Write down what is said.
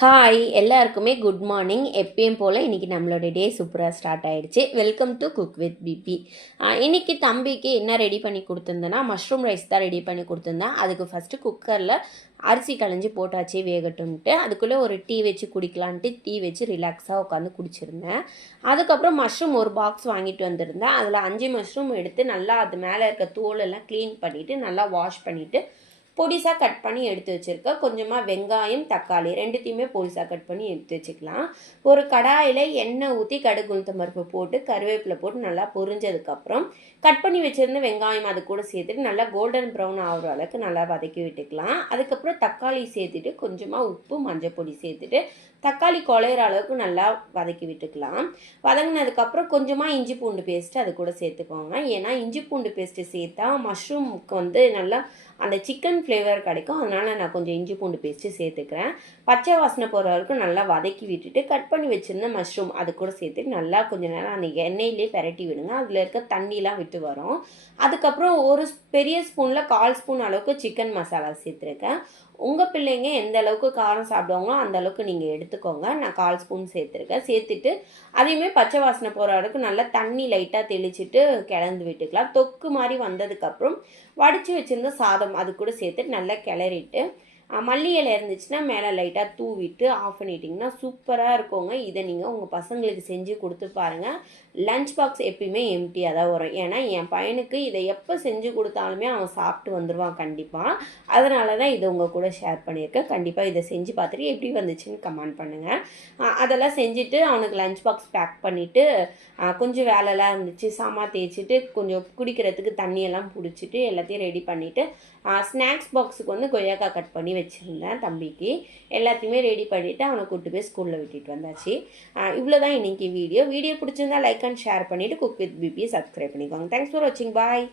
Hi எல்லாருக்குமே good morning. எப்பயும் போல் இன்றைக்கி நம்மளோட டே சூப்பராக ஸ்டார்ட் ஆகிடுச்சு. Welcome to cook with BB. இன்றைக்கி தம்பிக்கு என்ன ரெடி பண்ணி கொடுத்துருந்தேன்னா மஷ்ரூம் ரைஸ் தான் ரெடி பண்ணி கொடுத்துருந்தேன். அதுக்கு ஃபஸ்ட்டு குக்கரில் அரிசி களைஞ்சி போட்டாச்சு வேகட்டும்ன்ட்டு. அதுக்குள்ளே ஒரு டீ வச்சு குடிக்கலான்ட்டு டீ வச்சு ரிலாக்ஸாக உட்காந்து குடிச்சிருந்தேன். அதுக்கப்புறம் மஷ்ரூம் ஒரு பாக்ஸ் வாங்கிட்டு வந்திருந்தேன். அதில் 5 மஷ்ரூம் எடுத்து நல்லா அது மேலே இருக்க தோலெல்லாம் க்ளீன் பண்ணிவிட்டு நல்லா வாஷ் பண்ணிவிட்டு பொடிசாக கட் பண்ணி எடுத்து வச்சுருக்கேன். கொஞ்சமாக வெங்காயம், தக்காளி ரெண்டுத்தையுமே பொடிசாக கட் பண்ணி எடுத்து வச்சுக்கலாம். ஒரு கடாயில் எண்ணெய் ஊற்றி கடுகு உளுத்தம் பருப்பு போட்டு கருவேப்பிலை போட்டு நல்லா பொரிஞ்சதுக்கப்புறம் கட் பண்ணி வச்சுருந்த வெங்காயம் அது கூட சேர்த்துட்டு நல்லா கோல்டன் ப்ரௌன் ஆகிற அளவுக்கு நல்லா வதக்கி விட்டுக்கலாம். அதுக்கப்புறம் தக்காளி சேர்த்துட்டு கொஞ்சமாக உப்பு மஞ்சள் பொடி சேர்த்துட்டு தக்காளி குழையிற அளவுக்கு நல்லா வதக்கி விட்டுக்கலாம். வதங்கினதுக்கப்புறம் கொஞ்சமாக இஞ்சி பூண்டு பேஸ்ட்டு அது கூட சேர்த்துக்கோங்க. ஏன்னா இஞ்சி பூண்டு பேஸ்ட்டு சேர்த்தா மஷ்ரூமுக்கு வந்து நல்லா அந்த சிக்கன் ஃப்ளேவர் கிடைக்கும். அதனால் நான் கொஞ்சம் இஞ்சி பூண்டு பேஸ்ட்டு சேர்த்துக்கிறேன். பச்சை வாசனை போகிற வரைக்கும் நல்லா வதக்கி விட்டுட்டு கட் பண்ணி வச்சுருந்த மஷ்ரூம் அது கூட சேர்த்துட்டு நல்லா கொஞ்சம் நேரம் அந்த எண்ணெயிலே பெரட்டி விடுங்க. அதில் இருக்க தண்ணிலாம் விட்டு வரும். அதுக்கப்புறம் ஒரு பெரிய ஸ்பூனில் 1/4 ஸ்பூன் அளவுக்கு சிக்கன் மசாலா சேர்த்துருக்கேன். உங்கள் பிள்ளைங்க எந்த அளவுக்கு காரம் சாப்பிடுவாங்களோ அந்த அளவுக்கு நீங்கள் எடுத்துக்கோங்க. நான் 1/4 ஸ்பூன் சேர்த்துருக்கேன். சேர்த்துட்டு அதையுமே பச்சை வாசனை போகிற அளவுக்கு நல்லா தண்ணி லைட்டாக தெளிச்சுட்டு கிளந்து விட்டுக்கலாம். தொக்கு மாதிரி வந்ததுக்கப்புறம் வடித்து வச்சுருந்த சாதம் அது கூட சேர்த்துட்டு நல்லா கிளறிட்டு மல்லி இலை இருந்துச்சுன்னா மேலே லைட்டாக தூவிட்டு ஆஃப் பண்ணிட்டிங்கன்னா சூப்பராக இருக்குங்க. இதை நீங்கள் உங்கள் பசங்களுக்கு செஞ்சு கொடுத்து பாருங்கள். லஞ்ச் பாக்ஸ் எப்பயுமே எம்டியாக தான் வரும். ஏன்னா என் பையனுக்கு இதை எப்போ செஞ்சு கொடுத்தாலுமே அவன் சாப்பிட்டு வந்துடுவான் கண்டிப்பாக. அதனால தான் இதை உங்கள் கூட ஷேர் பண்ணியிருக்கேன். கண்டிப்பாக இதை செஞ்சு பார்த்துட்டு எப்படி வந்துச்சுன்னு கமெண்ட் பண்ணுங்கள். அதெல்லாம் செஞ்சுட்டு அவனுக்கு லஞ்ச் பாக்ஸ் பேக் பண்ணிவிட்டு கொஞ்சம் வேலைலாம் இருந்துச்சு சாமான் தேய்ச்சிட்டு கொஞ்சம் குடிக்கிறதுக்கு தண்ணியெல்லாம் பிடிச்சிட்டு எல்லாத்தையும் ரெடி பண்ணிவிட்டு ஸ்நாக்ஸ் பாக்ஸுக்கு வந்து கொய்யாக்காய் கட் பண்ணி வச்சுருந்தேன் தம்பிக்கு. எல்லாத்தையுமே ரெடி பண்ணிவிட்டு அவனை கூப்பிட்டு போய் ஸ்கூலில் விட்டுட்டு வந்தாச்சு. இவ்வளோ தான் இன்றைக்கி வீடியோ பிடிச்சிருந்தா லைக் அண்ட் ஷேர் பண்ணிவிட்டு குக் வித் பிபியை சப்ஸ்கிரைப் பண்ணிக்கோங்க. தேங்க்ஸ் ஃபார் வாட்சிங். பாய்.